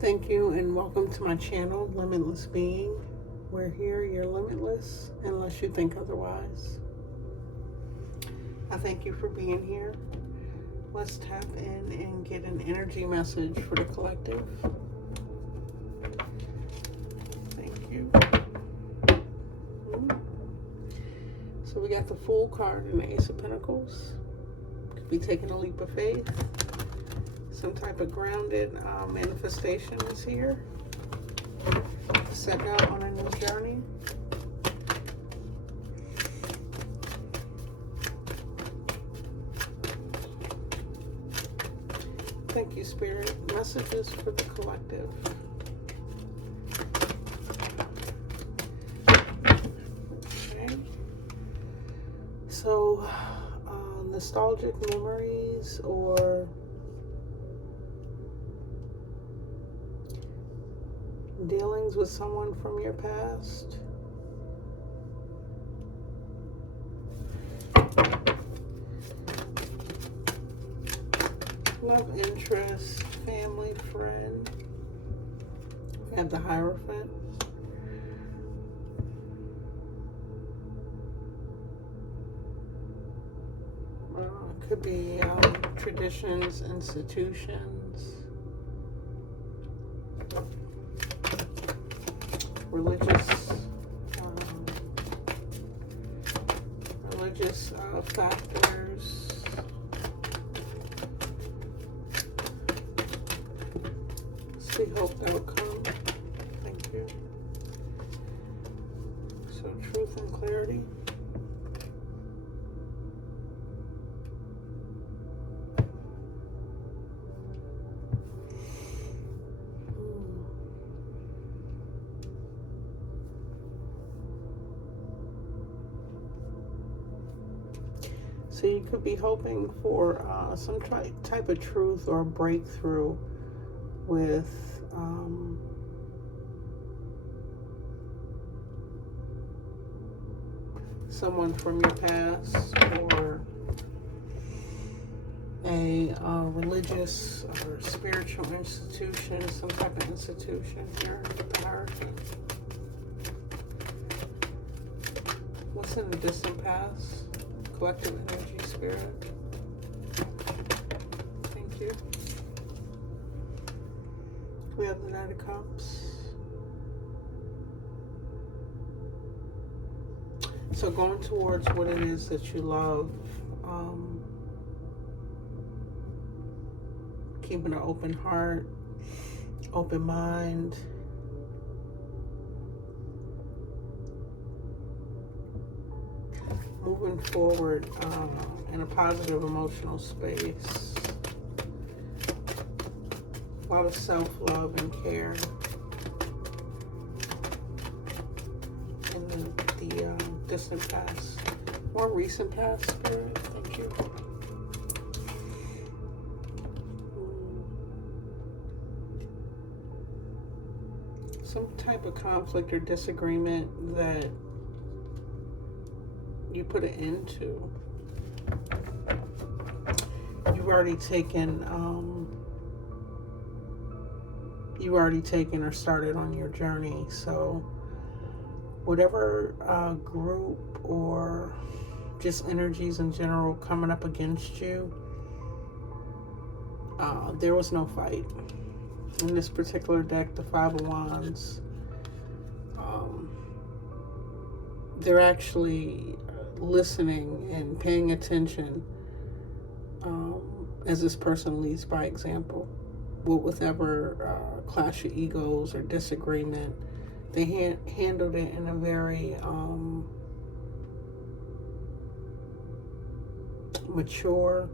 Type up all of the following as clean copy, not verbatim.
Thank you and welcome to my channel, Limitless Being. We're here, you're limitless unless you think otherwise. I thank you for being here. Let's tap in and get an energy message for the collective. Thank you. So we got the Fool card and the Ace of Pentacles. Could be taking a leap of faith. Some type of grounded manifestation is here. Setting out on a new journey. Thank you, Spirit. Messages for the collective. Okay. So, nostalgic memories or dealings with someone from your past. Love interest, family, friend. We have the Hierophant. Could be traditions, institutions. Religious factors. We hope that will come. Thank you. So truth and clarity. So you could be hoping for some type of truth or breakthrough with someone from your past or a religious or spiritual institution, some type of institution here with the Hierophant. What's in the distant past? Collective energy, spirit. Thank you. We have the Knight of Cups. So going towards what it is that you love, keeping an open heart, open mind. Moving forward in a positive emotional space. A lot of self-love and care in the distant past. More recent past, Spirit. Thank you. Some type of conflict or disagreement that you put an end to. You've already taken or started on your journey. So whatever group or just energies in general coming up against you, there was no fight. In this particular deck, the Five of Wands, they're actually listening and paying attention as this person leads by example. With whatever clash of egos or disagreement, they handled it in a very mature,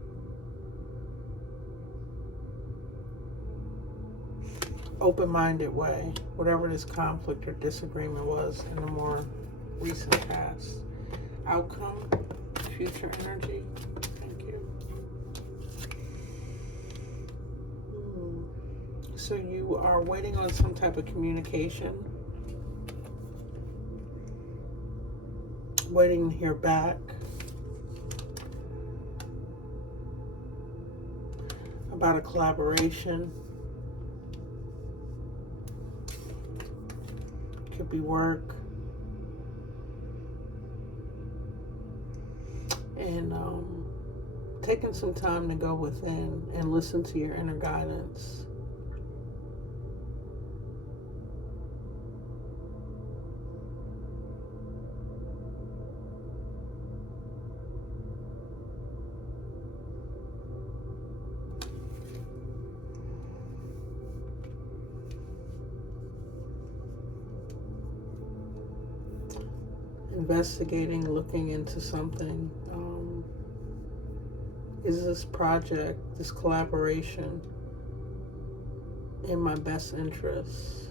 open-minded way, whatever this conflict or disagreement was in the more recent past. Outcome, future energy. Thank you. So you are waiting on some type of communication, waiting to hear back about a collaboration. could be work. And taking some time to go within and listen to your inner guidance. Investigating, looking into something. Is this project, this collaboration, in my best interests?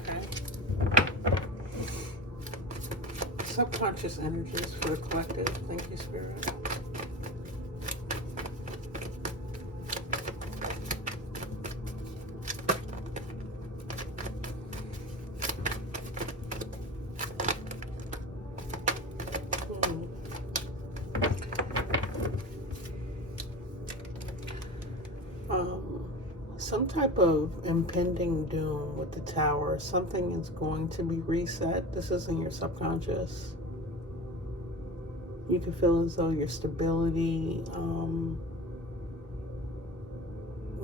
Okay. Subconscious energies for the collective. Thank you, Spirit. Some type of impending doom with the tower. Something is going to be reset. This is in your subconscious. You can feel as though your stability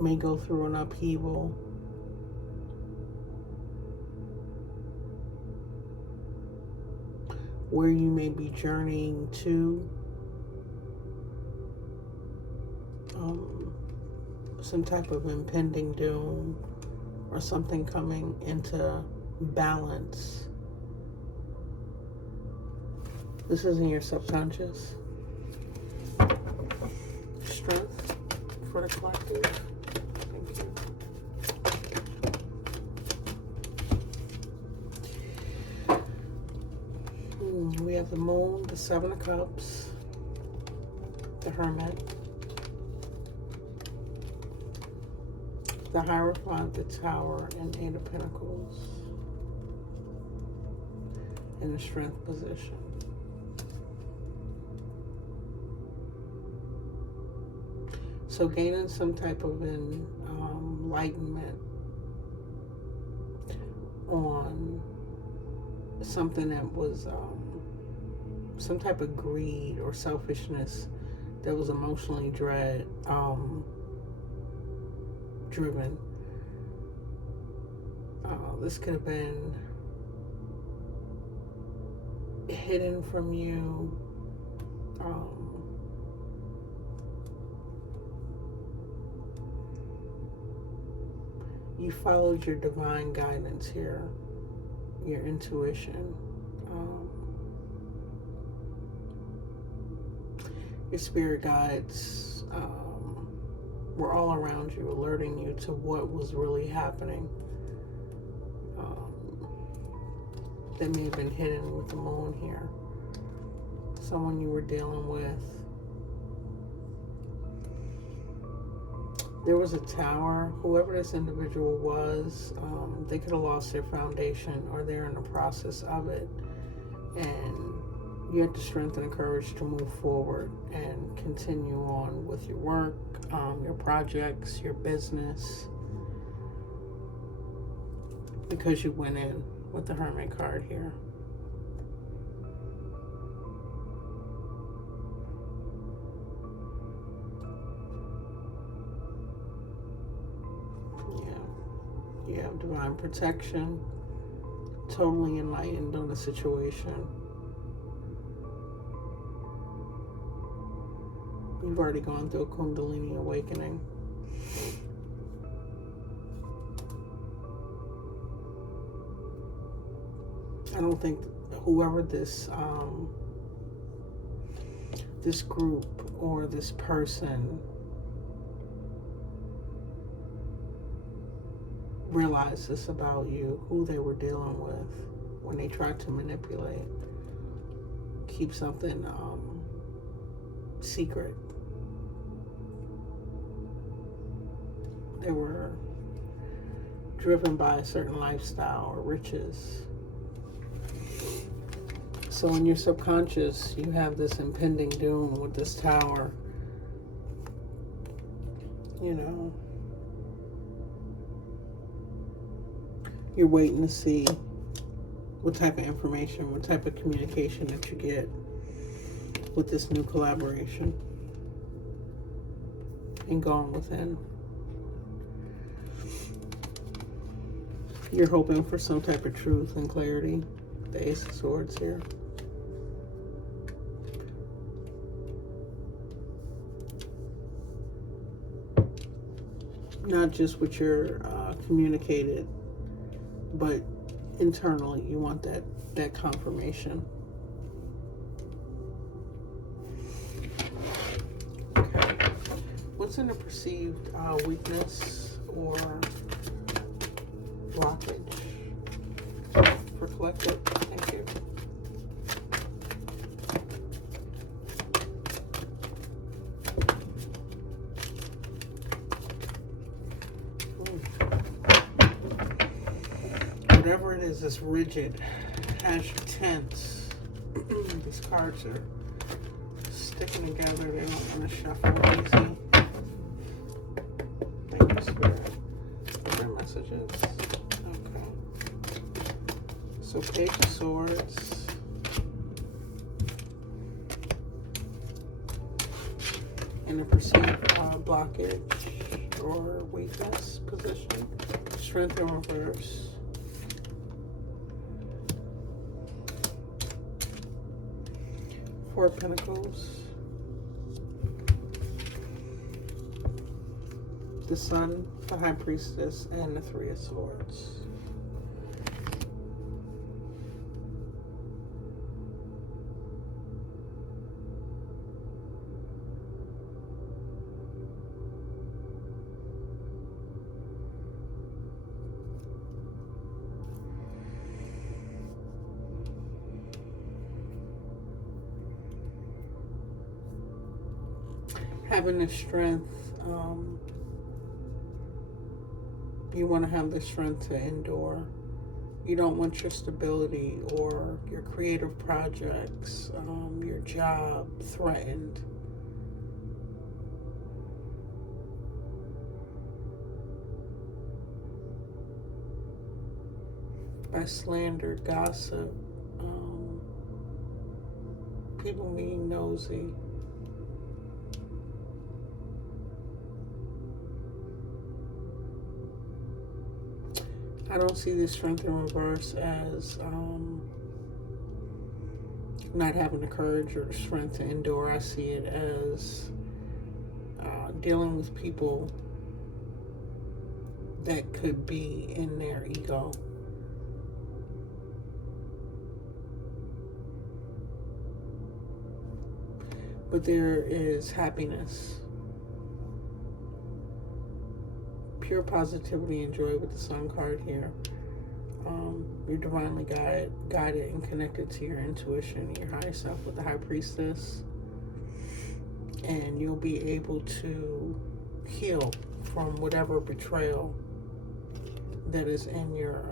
may go through an upheaval. Where you may be journeying to. Some type of impending doom or something coming into balance. This is in your subconscious. Strength for the collective. Thank you. We have the Moon, the Seven of Cups, the Hermit, the Hierophant, the Tower, and Eight of Pentacles in the Strength position. So gaining some type of enlightenment on something that was some type of greed or selfishness that was emotionally driven. This could have been hidden from you. You followed your divine guidance here, your intuition. Your spirit guides were all around you, alerting you to what was really happening. That may have been hidden with the Moon here. Someone you were dealing with. There was a tower. Whoever this individual was, they could have lost their foundation or they're in the process of it. And you had the strength and the courage to move forward and continue on with your work, your projects, your business. Because you went in with the Hermit card here. Yeah. You have divine protection. Totally enlightened on the situation. You've already gone through a Kundalini awakening. I don't think whoever this this group or this person realized this about you, who they were dealing with when they tried to manipulate, keep something secret. They were driven by a certain lifestyle or riches. So in your subconscious, you have this impending doom with this tower. You know, you're waiting to see what type of information, what type of communication that you get with this new collaboration and going within. You're hoping for some type of truth and clarity. The Ace of Swords here. Not just what you're communicated, but internally you want that confirmation. Okay. What's in a perceived weakness or blockage for collective? Thank you. Whatever it is that's rigid, has you tense. These cards are sticking together. They don't want to shuffle easy. Thank you, Spirit. Other messages. Okay. So Page of Swords. In a perceived blockage or weakness position. Strength in reverse. Four of Pentacles. The Sun, the High Priestess, and the Three of Swords. Having the strength, you want to have the strength to endure. You don't want your stability or your creative projects, your job threatened. By slander, gossip, people being nosy. I don't see the strength in reverse as not having the courage or the strength to endure. I see it as dealing with people that could be in their ego. But there is happiness. Pure positivity and joy with the Sun card here. You're divinely guided and connected to your intuition, your higher self with the High Priestess. And you'll be able to heal from whatever betrayal that is in your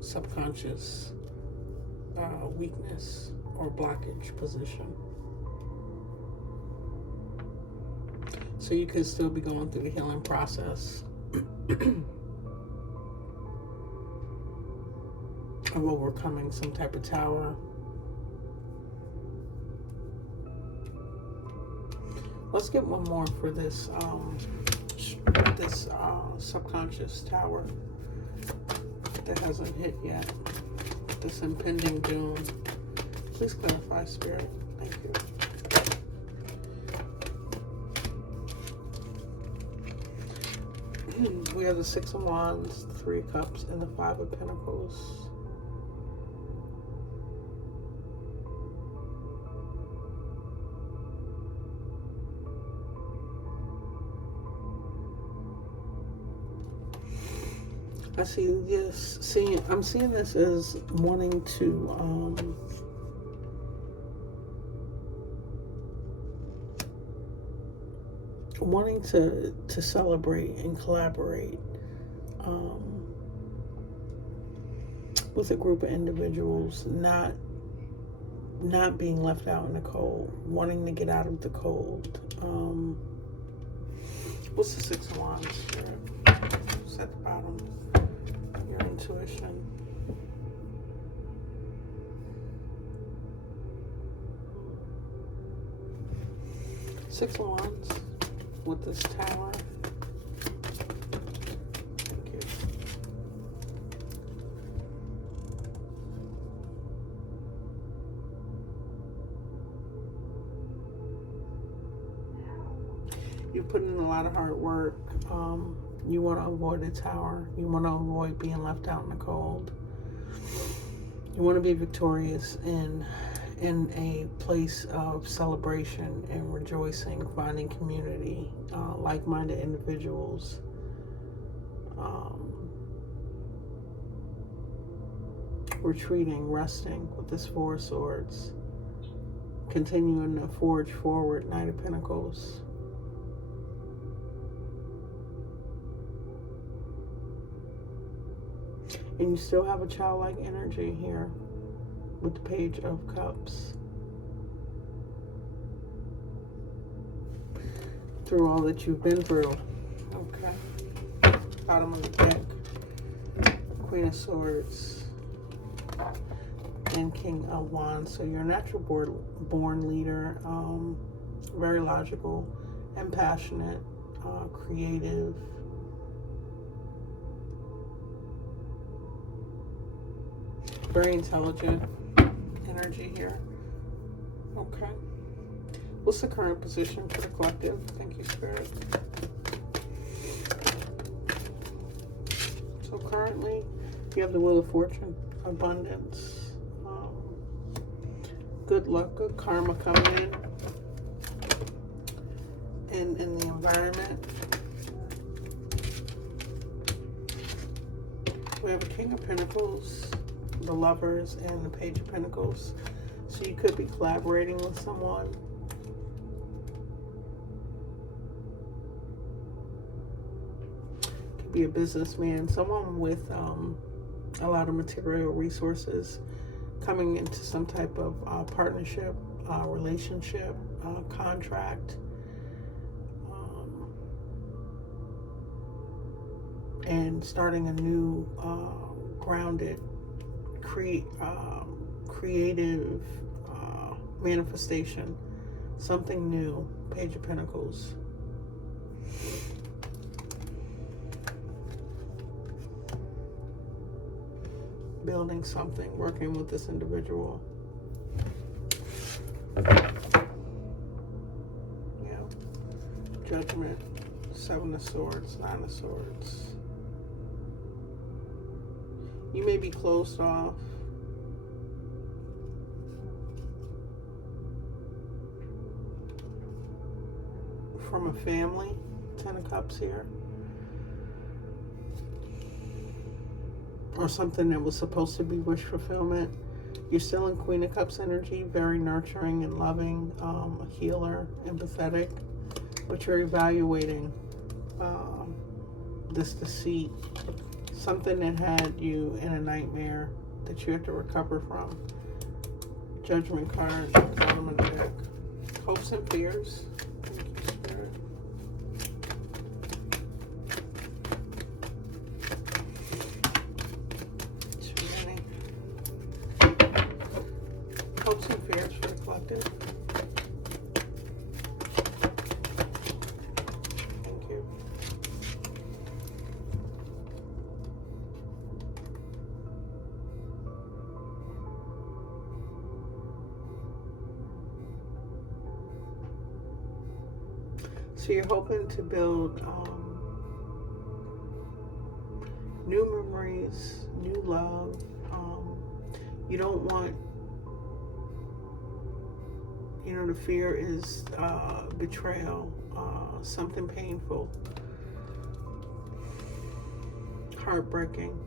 subconscious weakness or blockage position. So you could still be going through the healing process of overcoming some type of tower. Let's get one more for this subconscious tower that hasn't hit yet. This impending doom. Please clarify, Spirit. Thank you. We have the Six of Wands, the Three of Cups, and the Five of Pentacles. I see this. I'm seeing this as wanting to celebrate and collaborate with a group of individuals, not being left out in the cold, wanting to get out of the cold, What's the Six of Wands? It's at the bottom. Your intuition. Six of Wands with this Tower. Thank you. You put in a lot of hard work. You want to avoid a Tower. You want to avoid being left out in the cold. You want to be victorious in a place of celebration and rejoicing, finding community, like-minded individuals. Retreating, resting with this Four of Swords. Continuing to forge forward, Knight of Pentacles. And you still have a childlike energy here with the Page of Cups. Through all that you've been through. Okay. Bottom of the deck. Queen of Swords. And King of Wands. So you're a natural born leader. Very logical and passionate. Creative. Very intelligent energy here. Okay. What's the current position for the collective? Thank you, Spirit. So currently, you have the Wheel of Fortune, abundance, good luck, good karma coming in the environment. We have a King of Pentacles, the Lovers, and the Page of Pentacles. So you could be collaborating with someone. Could be a businessman, someone with a lot of material resources, coming into some type of partnership, relationship, contract, and starting a new grounded creative manifestation, something new. Page of Pentacles. Building something, working with this individual. Yeah. Judgment, Seven of Swords, Nine of Swords. You may be closed off. From a family. Ten of Cups here. Or something that was supposed to be wish fulfillment. You're still in Queen of Cups energy. Very nurturing and loving. A healer, empathetic. But you're evaluating this deceit. Something that had you in a nightmare that you have to recover from. Judgment card, bottom of the deck. Hopes and fears. Thank you, Spirit. Too many. Hopes and fears for the collective. Thank you. So you're hoping to build new memories, new love. You don't want, the fear is betrayal, something painful, heartbreaking,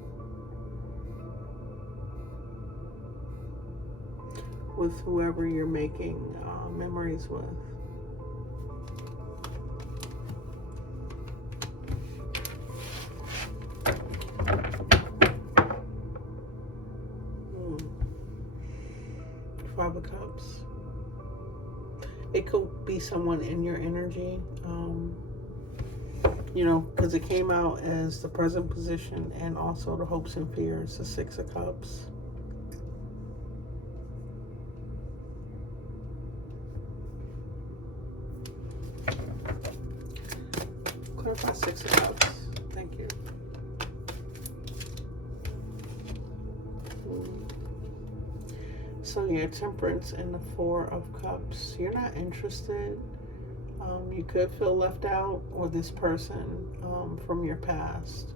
with whoever you're making memories with. Five of Cups. It could be someone in your energy. because it came out as the present position and also the hopes and fears, the Six of Cups. Clarify Six of Cups. Thank you. So yeah, Temperance and the Four of Cups. You're not interested. You could feel left out with this person from your past.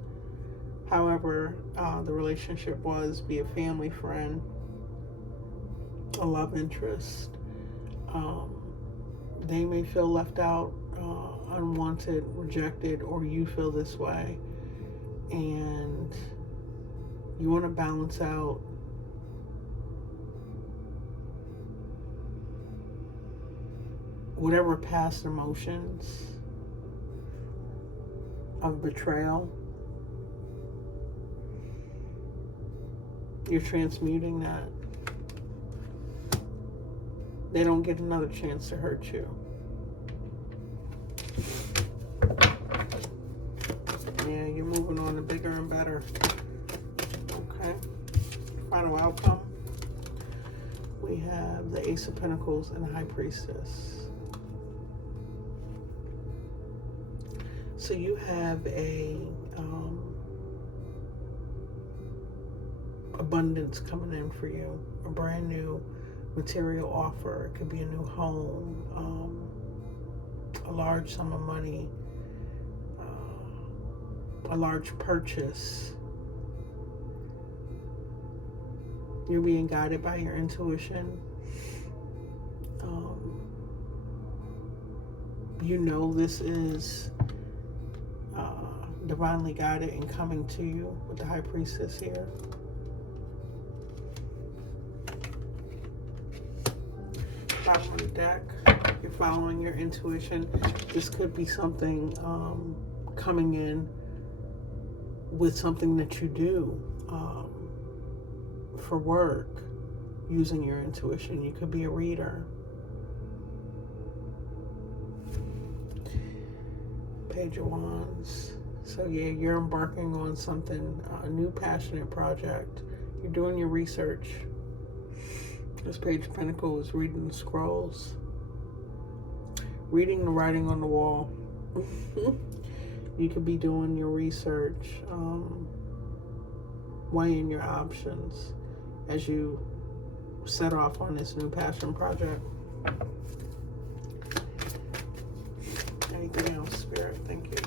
However, the relationship was be a family friend, a love interest. They may feel left out, unwanted, rejected, or you feel this way. And you want to balance out whatever past emotions of betrayal. You're transmuting that. They don't get another chance to hurt you. Yeah, you're moving on to bigger and better. Okay. Final outcome. We have the Ace of Pentacles and the High Priestess. So you have a abundance coming in for you. A brand new material offer. It could be a new home, a large sum of money, a large purchase. You're being guided by your intuition. You know this is divinely guided and coming to you with the High Priestess here. Bottom of the deck, you're following your intuition. This could be something coming in with something that you do for work using your intuition. You could be a reader. Page of Wands. So yeah, you're embarking on something, a new passionate project. You're doing your research. This Page of Pentacles is reading the scrolls. Reading the writing on the wall. You could be doing your research, weighing your options as you set off on this new passion project. Anything else, Spirit? Thank you.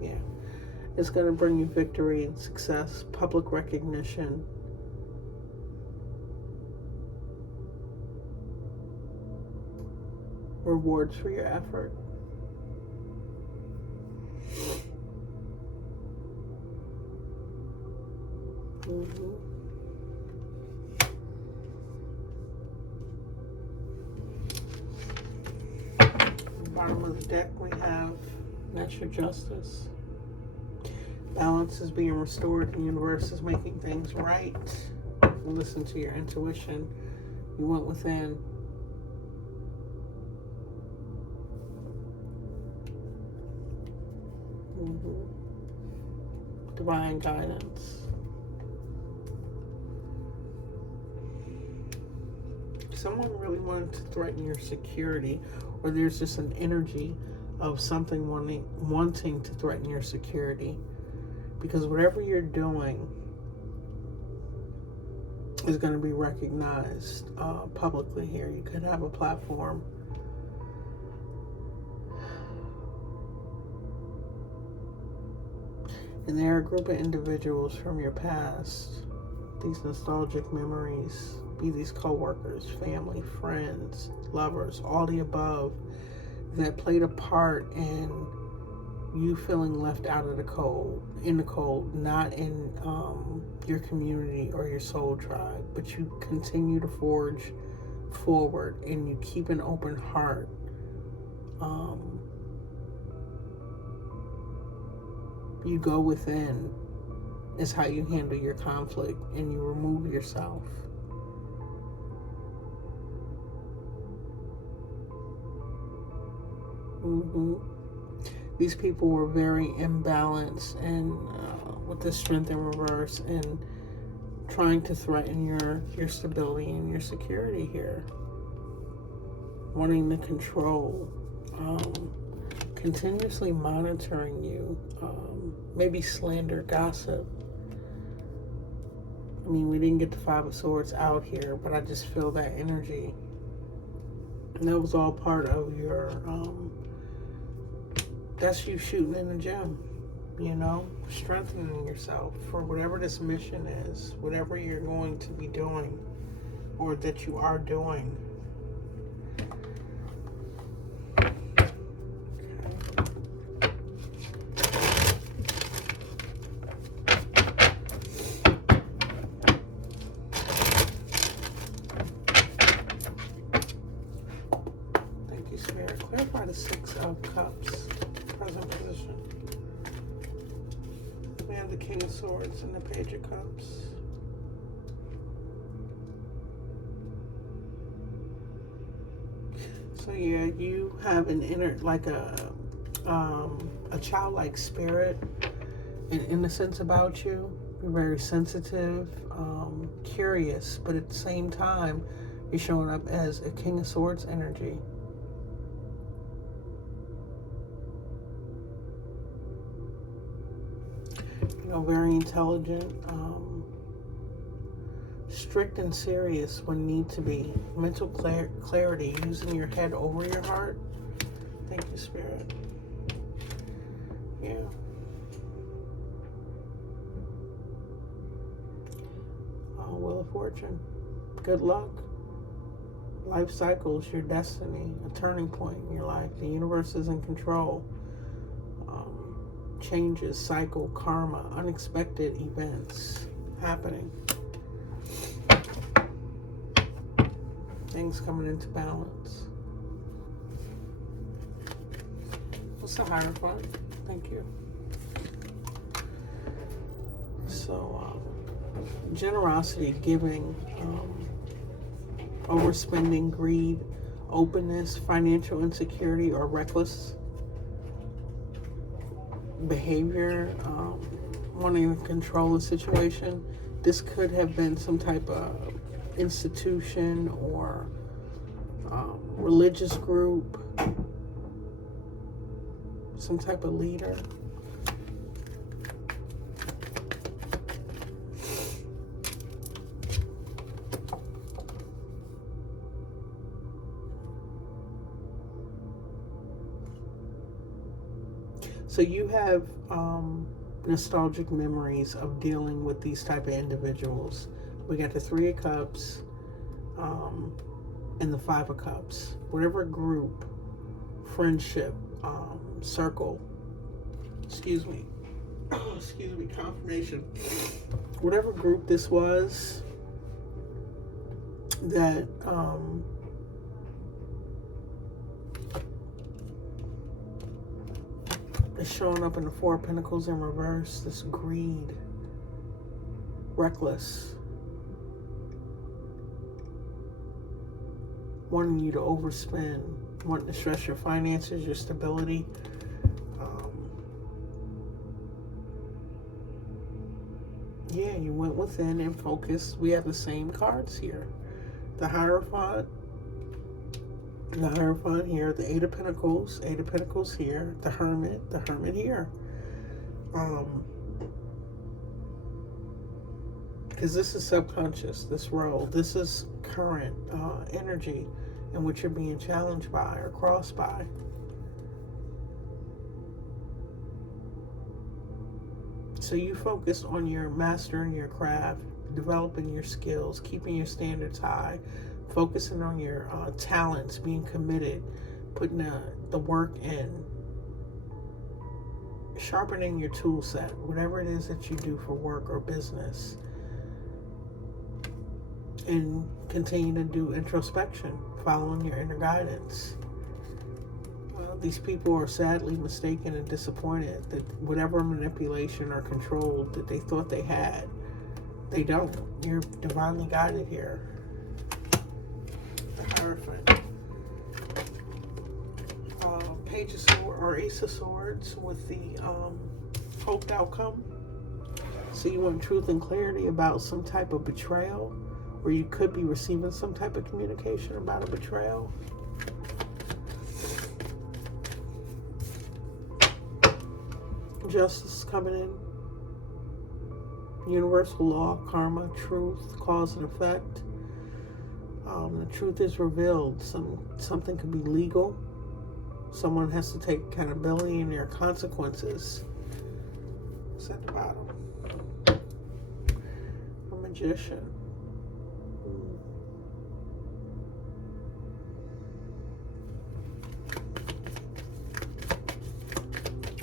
Yeah. It's going to bring you victory and success, public recognition. Rewards for your effort. Bottom of the deck we have natural justice. Balance is being restored. The universe is making things right. Listen to your intuition. You went within. Divine guidance. Someone really wanted to threaten your security, or there's just an energy of something wanting to threaten your security, because whatever you're doing is going to be recognized publicly here. You could have a platform. And there are a group of individuals from your past, these nostalgic memories, be these co-workers, family, friends, lovers, all the above, that played a part in you feeling left out of the cold, not in your community or your soul tribe, but you continue to forge forward and you keep an open heart. You go within is how you handle your conflict, and you remove yourself. Mm-hmm. These people were very imbalanced and with the Strength in reverse and trying to threaten your stability and your security here. Wanting to control. Continuously monitoring you. Maybe slander, gossip. I mean, we didn't get the Five of Swords out here, but I just feel that energy. And that was all part of your, that's you shooting in the gym, you know, strengthening yourself for whatever this mission is, whatever you're going to be doing or that you are doing. Spirit, clarify the Six of Cups, present position. We have the King of Swords and the Page of Cups. So yeah, you have an inner, like a childlike spirit and innocence about you. You're very sensitive, curious, but at the same time, you're showing up as a King of Swords energy. You know, very intelligent, strict and serious when need to be. Mental clarity, using your head over your heart. Thank you, Spirit. Yeah. Wheel of Fortune. Good luck. Life cycles, your destiny, a turning point in your life. The universe is in control. Changes, cycle, karma, unexpected events happening. Things coming into balance. What's the Hierophant? Thank you. So, generosity, giving, overspending, greed, openness, financial insecurity, or reckless behavior, wanting to control the situation. This could have been some type of institution or religious group, some type of leader. So you have nostalgic memories of dealing with these type of individuals. We got the Three of Cups and the Five of Cups. Whatever group, friendship, circle, excuse me, confirmation. Whatever group this was that is showing up in the Four of Pentacles in reverse. This greed, reckless, wanting you to overspend, wanting to stress your finances, your stability. Yeah, you went within and focused. We have the same cards here. The Hierophant here, the Eight of Pentacles here, the Hermit here. Because this is subconscious, this role. This is current energy in which you're being challenged by or crossed by. So you focus on your mastering your craft, developing your skills, keeping your standards high, focusing on your talents, being committed, putting the work in, sharpening your tool set, whatever it is that you do for work or business, and continue to do introspection, following your inner guidance. These people are sadly mistaken and disappointed that whatever manipulation or control that they thought they had, they don't. You're divinely guided here. The Hierophant. Page of Swords or Ace of Swords with the hoped outcome. So you want truth and clarity about some type of betrayal, or you could be receiving some type of communication about a betrayal. Justice coming in. Universal law, karma, truth, cause and effect. The truth is revealed. Something could be legal. Someone has to take accountability and their consequences. It's at the bottom. A magician.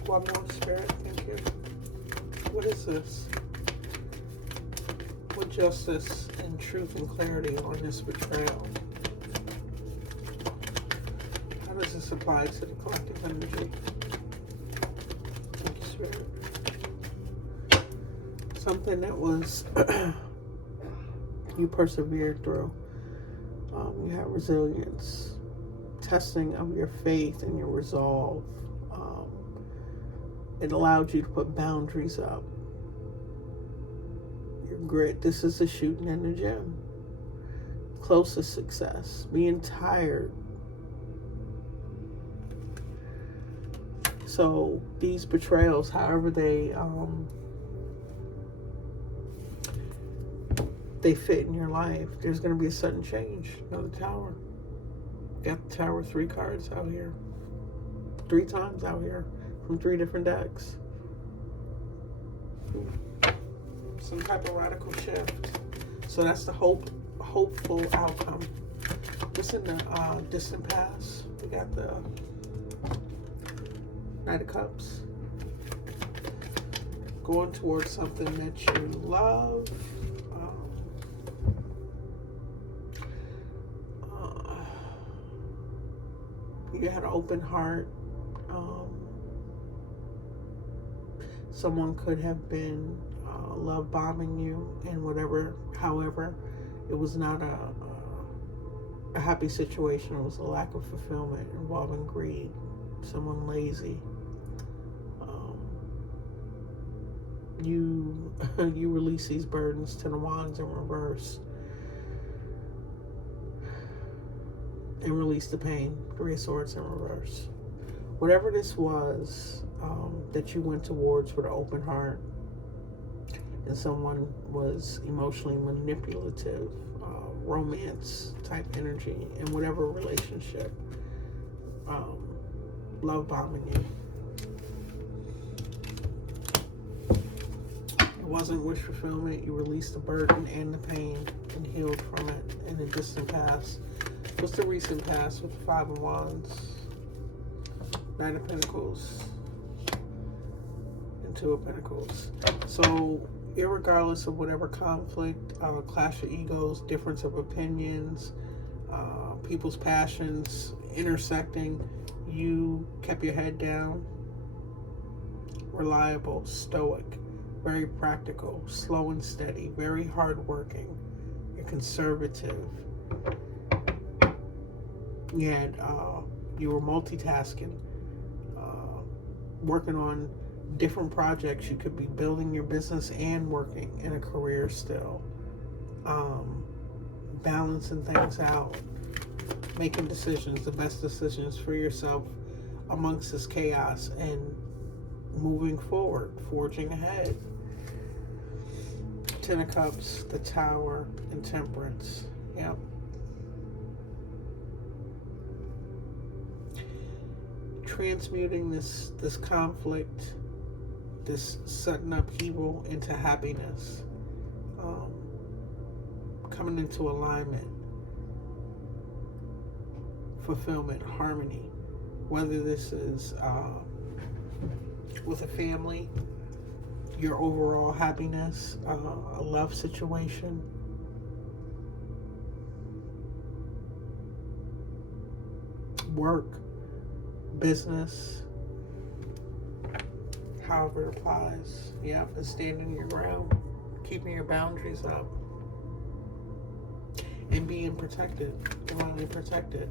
One more, Spirit. Thank you. What is this? What justice and truth and clarity on this betrayal? How does this apply to the collective energy? Thank you, Spirit. Something that was you persevered through. You have resilience, testing of your faith and your resolve. It allowed you to put boundaries up. Your grit. This is the shooting in the gym. Close to success. Being tired. So these betrayals, however they fit in your life, there's going to be a sudden change. Another tower. Got the tower 3 cards out here. 3 times out here. From 3 different decks. Some type of radical shift. So that's the hopeful outcome. What's in the distant past? We got the Knight of Cups. Going towards something that you love. You had an open heart. Someone could have been love bombing you and whatever. However, it was not a happy situation. It was a lack of fulfillment involving greed. Someone lazy. You release these burdens to the wands in reverse and release the pain. 3 of Swords in reverse. Whatever this was that you went towards with an open heart, and someone was emotionally manipulative, romance type energy in whatever relationship, love bombing you. It wasn't wish fulfillment. You released the burden and the pain and healed from it in the distant past. What's the recent past with the 5 of Wands? 9 of Pentacles and 2 of Pentacles. So, irregardless of whatever conflict, clash of egos, difference of opinions, people's passions intersecting, you kept your head down, reliable, stoic, very practical, slow and steady, very hardworking, you're conservative. You were multitasking, working on different projects. You could be building your business and working in a career still, balancing things out, making decisions, the best decisions for yourself amongst this chaos, and moving forward, forging ahead. 10 of Cups, the Tower, and Temperance. Yep. Transmuting this conflict, this sudden upheaval into happiness, coming into alignment, fulfillment, harmony. Whether this is with a family, your overall happiness, a love situation, work, business, however it applies. Yep, and standing your ground, keeping your boundaries up, and being protected, divinely protected.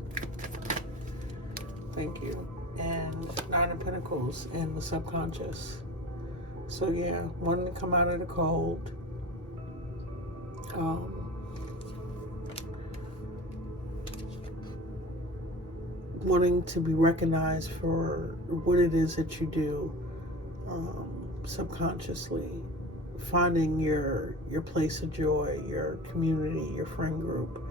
Thank you. and Nine of Pentacles in the subconscious. So yeah, wanting to come out of the cold. Wanting to be recognized for what it is that you do subconsciously. Finding your place of joy, your community, your friend group.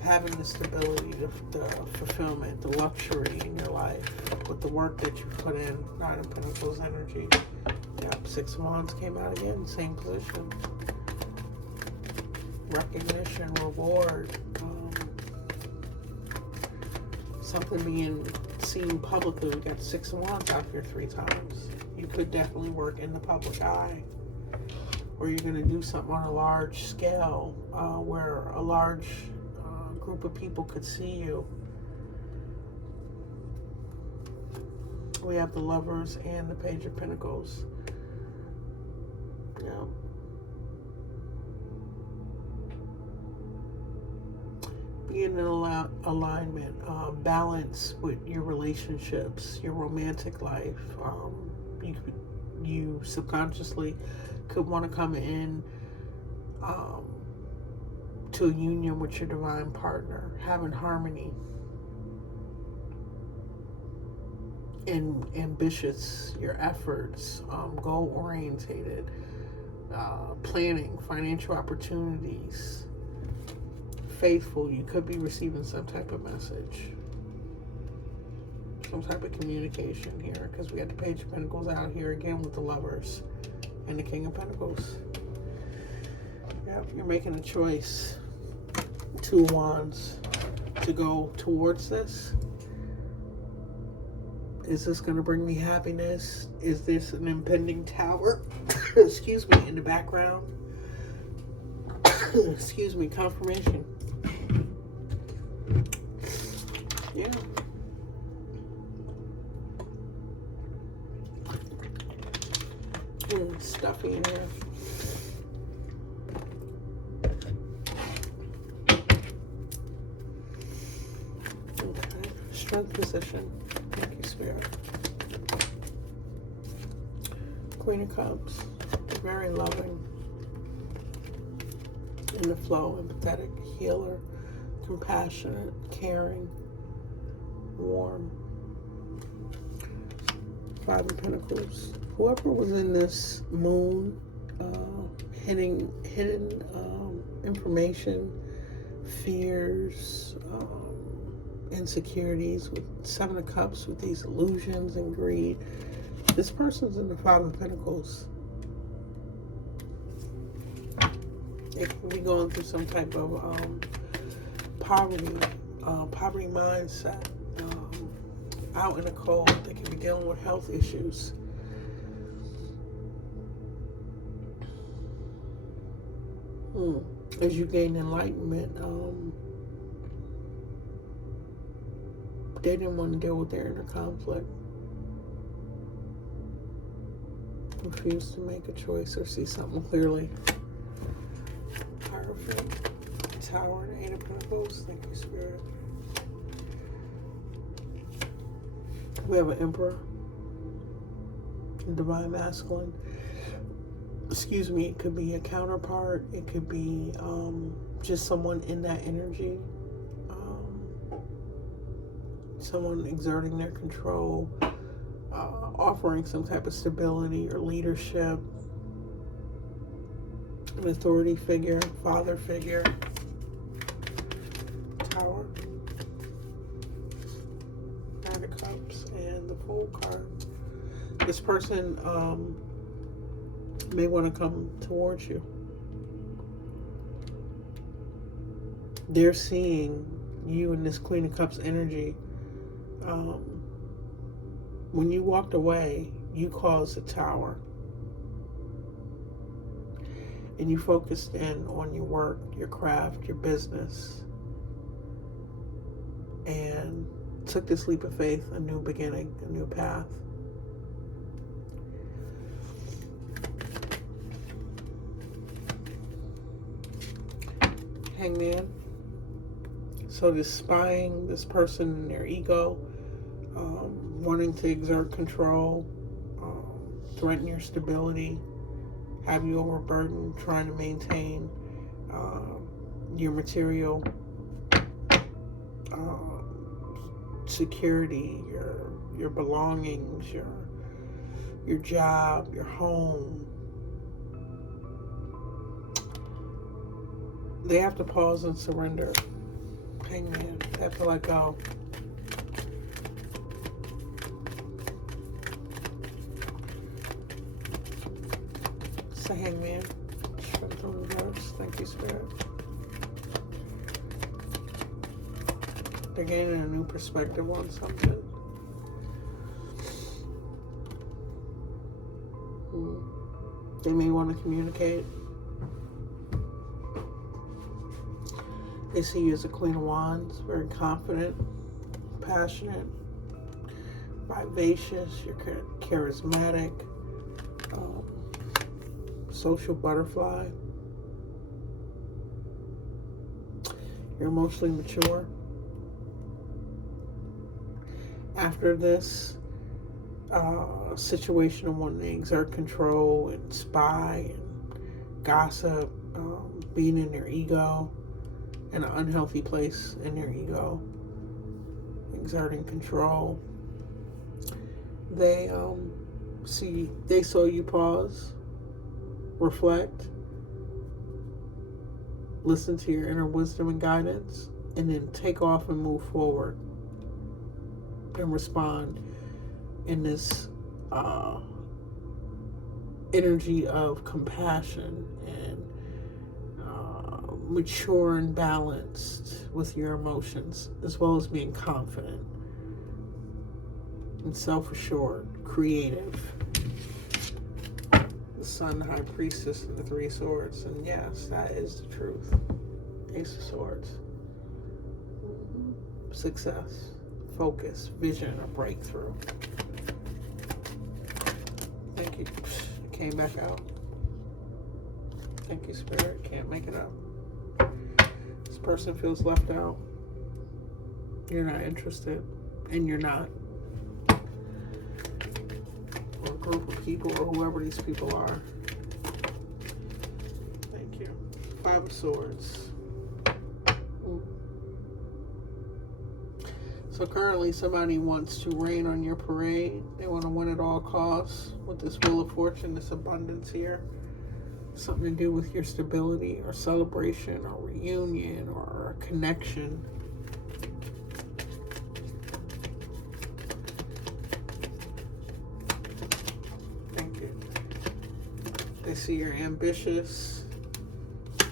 Having the stability, the fulfillment, the luxury in your life with the work that you put in. Nine of Pentacles energy. Yep, Six of Wands came out again, same position. Recognition, reward, something being seen publicly. We got Six of Wands out here 3 times. You could definitely work in the public eye, or you're going to do something on a large scale where a large group of people could see you. We have the Lovers and the Page of Pentacles. Yeah. Being in alignment, balance with your relationships, your romantic life. You subconsciously could want to come in to a union with your divine partner, having harmony, and ambitious, your efforts, goal orientated, planning, financial opportunities. Faithful, you could be receiving some type of message, some type of communication here, because we got the Page of Pentacles out here again with the Lovers and the King of Pentacles. Yep, you're making a choice. 2 of Wands to go towards this. Is this going to bring me happiness? Is this an impending tower? Excuse me, in the background. Excuse me, confirmation. Yeah. It's stuffy in here. Okay. Strength position. Thank you, Spirit. Queen of Cups. Very loving. In the flow, empathetic, healer, compassionate, caring, warm. 5 of Pentacles. Whoever was in this moon, hidden information, fears, insecurities, with 7 of Cups, with these illusions and greed. This person's in the 5 of Pentacles. They can be going through some type of poverty mindset, out in the cold. They can be dealing with health issues. As you gain enlightenment, they didn't want to deal with their inner conflict. Refused to make a choice or see something clearly. Tower and 8 of Pentacles. Thank you, Spirit. We have an Emperor, Divine Masculine. Excuse me, it could be a counterpart. It could be just someone in that energy. Someone exerting their control, offering some type of stability or leadership. An authority figure, father figure. Tower. 9 of Cups and the Fool card. This person may want to come towards you. They're seeing you in this Queen of Cups energy. When you walked away, you caused a tower. And you focused in on your work, your craft, your business. And took this leap of faith, a new beginning, a new path. Hangman, So this spying, this person in their ego, wanting to exert control, threaten your stability, have you overburdened, trying to maintain your material security, your belongings, your job, your home. They have to pause and surrender. Hangman, they have to let go. It's the Hangman. Strength on reverse. Thank you, Spirit. They're gaining a new perspective on something. They may want to communicate. They see you as a Queen of Wands, very confident, passionate, vivacious, you're charismatic, social butterfly. You're emotionally mature. After this situation of wanting to exert control and spy and gossip, being in their ego, in an unhealthy place in their ego, exerting control, they saw you pause, reflect, listen to your inner wisdom and guidance, and then take off and move forward and respond in this energy of compassion and mature and balanced with your emotions, as well as being confident and self-assured, creative. The Sun, High Priestess, and the Three Swords. And yes, that is the truth. Ace of Swords. Success, focus, vision, a breakthrough. Thank you. It came back out. Thank you, Spirit. Can't make it up. This person feels left out. You're not interested, and you're not. Or a group of people, or whoever these people are. Thank you. Five of Swords. So currently somebody wants to rain on your parade. They want to win at all costs with this Wheel of Fortune, this abundance here. Something to do with your stability or celebration or reunion or connection. Thank you. They see you're ambitious,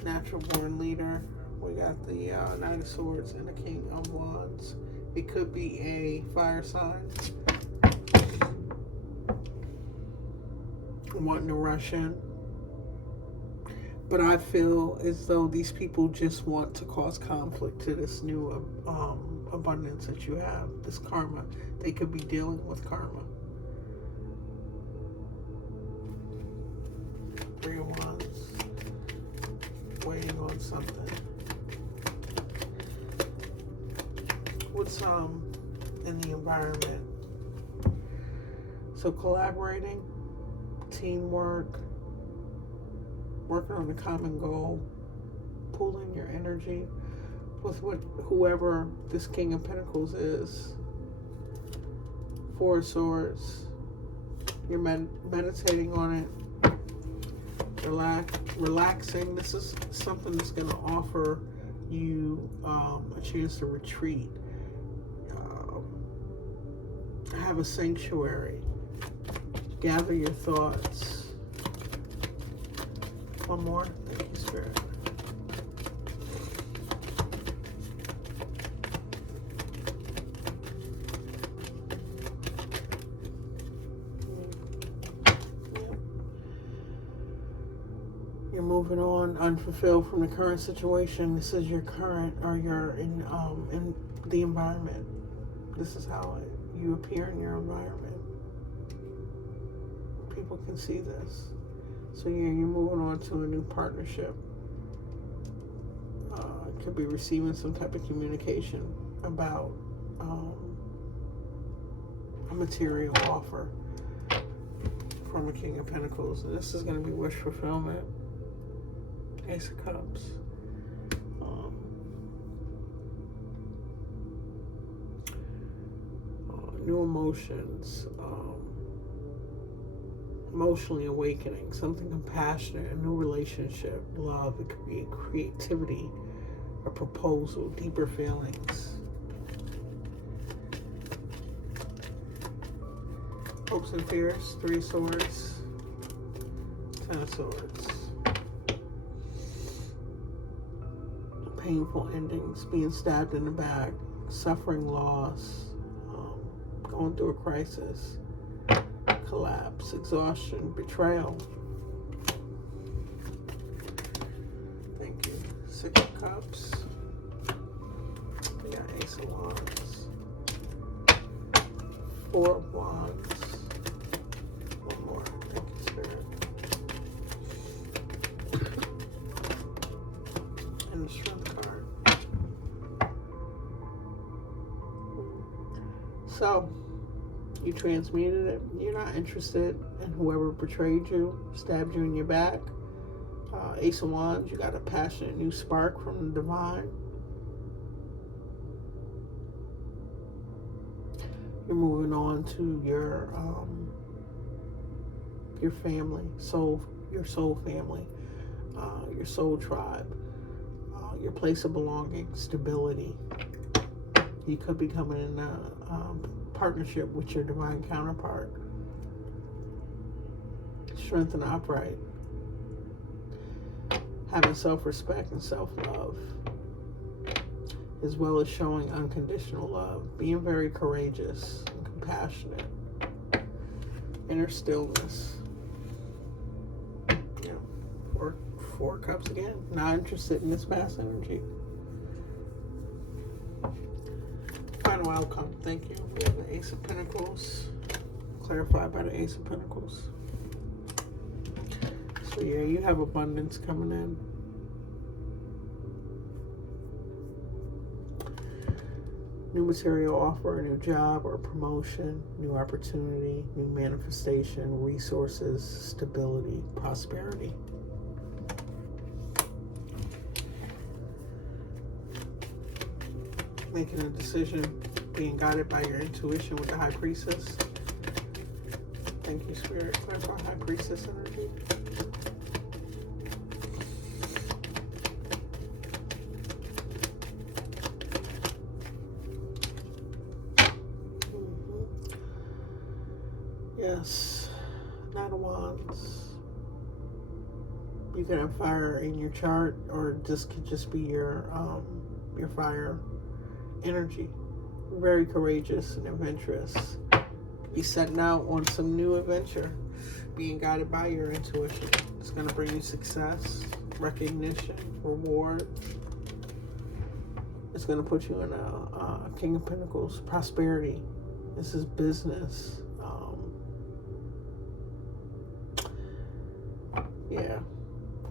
natural born leader. We got the Knight of Swords and the King of Wands. It could be a fire sign. Wanting to rush in. But I feel as though these people just want to cause conflict to this new abundance that you have, this karma. They could be dealing with karma. Three of Wands. Waiting on something. What's in the environment? So collaborating, teamwork, working on a common goal, pooling your energy with whoever this King of Pentacles is. Four of Swords. You're meditating on it, relaxing. This is something that's going to offer you a chance to retreat. Have a sanctuary. Gather your thoughts. One more. Thank you, Spirit. You're moving on, unfulfilled from the current situation. This is your current, or you're in the environment. This is how you appear in your environment. People can see this. So you're moving on to a new partnership. Could be receiving some type of communication about a material offer from a King of Pentacles. And this is going to be wish fulfillment. Ace of Cups. New emotions. Emotionally awakening. Something compassionate. A new relationship. Love. It could be creativity. A proposal. Deeper feelings. Hopes and fears. 3 swords. 10 of swords. Painful endings. Being stabbed in the back. Suffering loss. Going through a crisis. Collapse. Exhaustion. Betrayal. Thank you. 6 of Cups. We got Ace of Wands. 4 of Wands. One more. Thank you, Spirit. And the Strength card. So, you transmuted it. You're not interested in whoever betrayed you, stabbed you in your back. Ace of Wands, you got a passionate new spark from the divine. You're moving on to your family, your soul family, your soul tribe, your place of belonging, stability. You could be coming in a partnership with your divine counterpart. Strength and upright. Having self-respect and self-love, as well as showing unconditional love. Being very courageous and compassionate. Inner stillness. Yeah. Four cups again. Not interested in this past energy. Final outcome. Thank you. We have the Ace of Pentacles. Clarified by the Ace of Pentacles. So yeah, you have abundance coming in. New material offer, a new job or promotion, new opportunity, new manifestation, resources, stability, prosperity. Making a decision, being guided by your intuition with the High Priestess. Thank you, Spirit. Clarify High Priestess energy. Yes, Knight of Wands. You can have fire in your chart, or this could just be your fire energy. Very courageous and adventurous. Be setting out on some new adventure. Being guided by your intuition. It's going to bring you success, recognition, reward. It's going to put you in a King of Pentacles, prosperity. This is business. Yeah.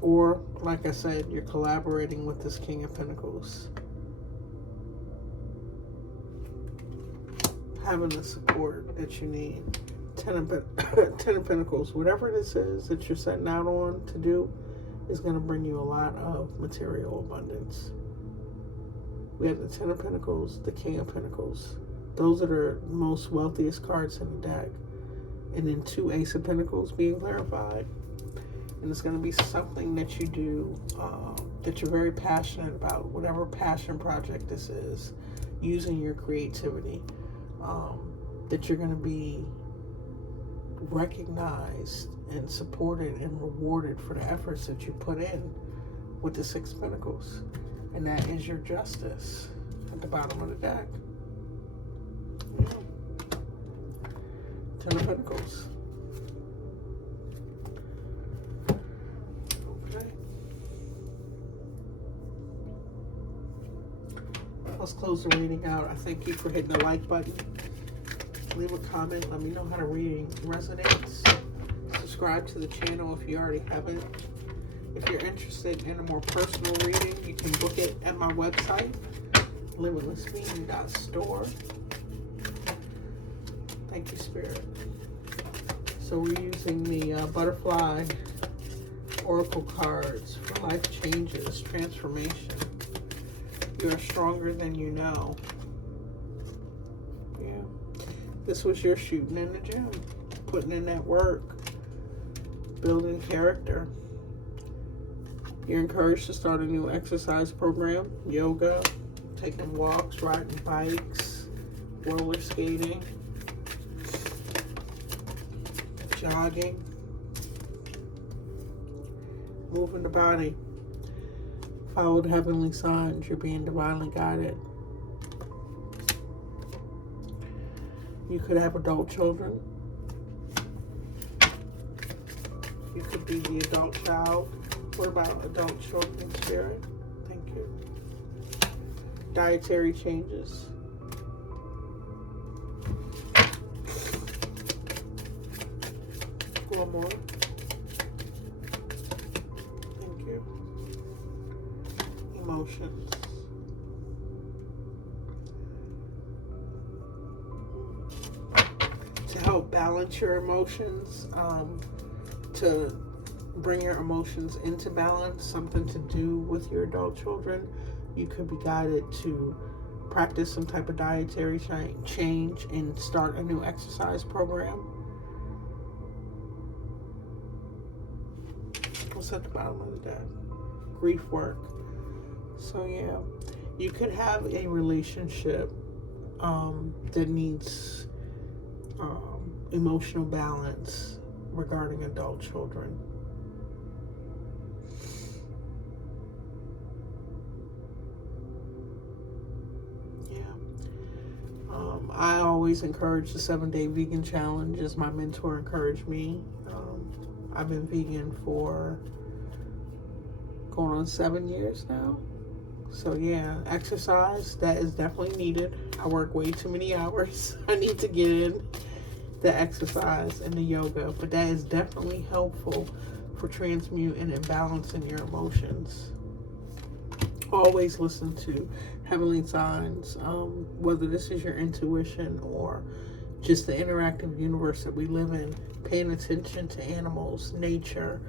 Or, like I said, you're collaborating with this King of Pentacles. Having the support that you need. 10 of Pentacles. Whatever this is that you're setting out on to do is going to bring you a lot of material abundance. We have the 10 of Pentacles, the King of Pentacles. Those are the most wealthiest cards in the deck. And then 2 Ace of Pentacles being clarified. And it's going to be something that you do that you're very passionate about, whatever passion project this is, using your creativity, that you're going to be recognized and supported and rewarded for the efforts that you put in with the 6 of Pentacles. And that is your justice at the bottom of the deck. Yeah. 10 of Pentacles. Let's close the reading out. I thank you for hitting the like button. Leave a comment. Let me know how the reading resonates. Subscribe to the channel if you already haven't. If you're interested in a more personal reading, you can book it at my website, limitlessbeing.store. Thank you, Spirit. So we're using the butterfly oracle cards for life changes, transformation. You are stronger than you know. Yeah. This was your shooting in the gym, putting in that work, building character. You're encouraged to start a new exercise program, yoga, taking walks, riding bikes, roller skating, jogging, moving the body. Follow the heavenly signs. You're being divinely guided. You could have adult children. You could be the adult child. What about adult children, Spirit? Thank you. Dietary changes. One more. Thank you. Emotions. To help balance your emotions, to bring your emotions into balance, something to do with your adult children, you could be guided to practice some type of dietary change and start a new exercise program. What's at the bottom of the deck? Grief work. So yeah, you could have a relationship that needs emotional balance regarding adult children. I always encourage the 7-day vegan challenge, as my mentor encouraged me. I've been vegan for going on 7 years now. So yeah, exercise, that is definitely needed. I work way too many hours. I need to get in the exercise and the yoga, but that is definitely helpful for transmuting and balancing your emotions. Always listen to heavenly signs, whether this is your intuition or just the interactive universe that we live in. Paying attention to animals, nature,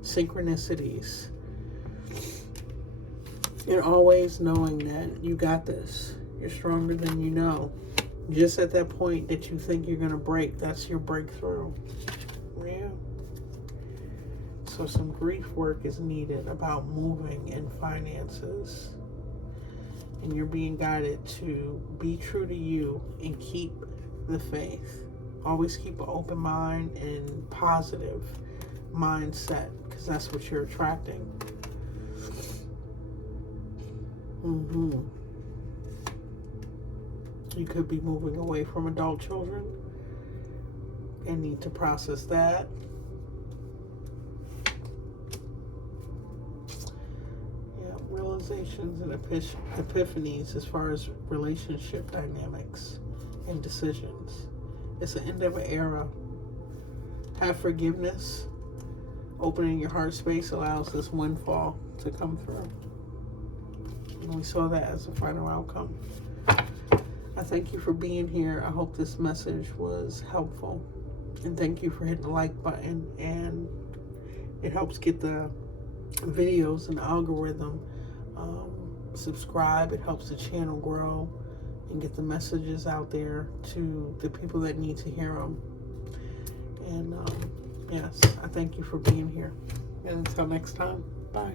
synchronicities, and always knowing that you got this. You're stronger than you know. Just at that point that you think you're going to break, that's your breakthrough. Yeah. So some grief work is needed about moving and finances. And you're being guided to be true to you and keep the faith. Always keep an open mind and positive mindset, because that's what you're attracting. You could be moving away from adult children and need to process that. Realizations and epiphanies as far as relationship dynamics and decisions. It's the end of an era. Have forgiveness. Opening your heart space allows this windfall to come through. And we saw that as a final outcome. I thank you for being here. I hope this message was helpful. And thank you for hitting the like button. And it helps get the videos and the algorithm. Subscribe. It helps the channel grow and get the messages out there to the people that need to hear them. And yes, I thank you for being here. And until next time, bye.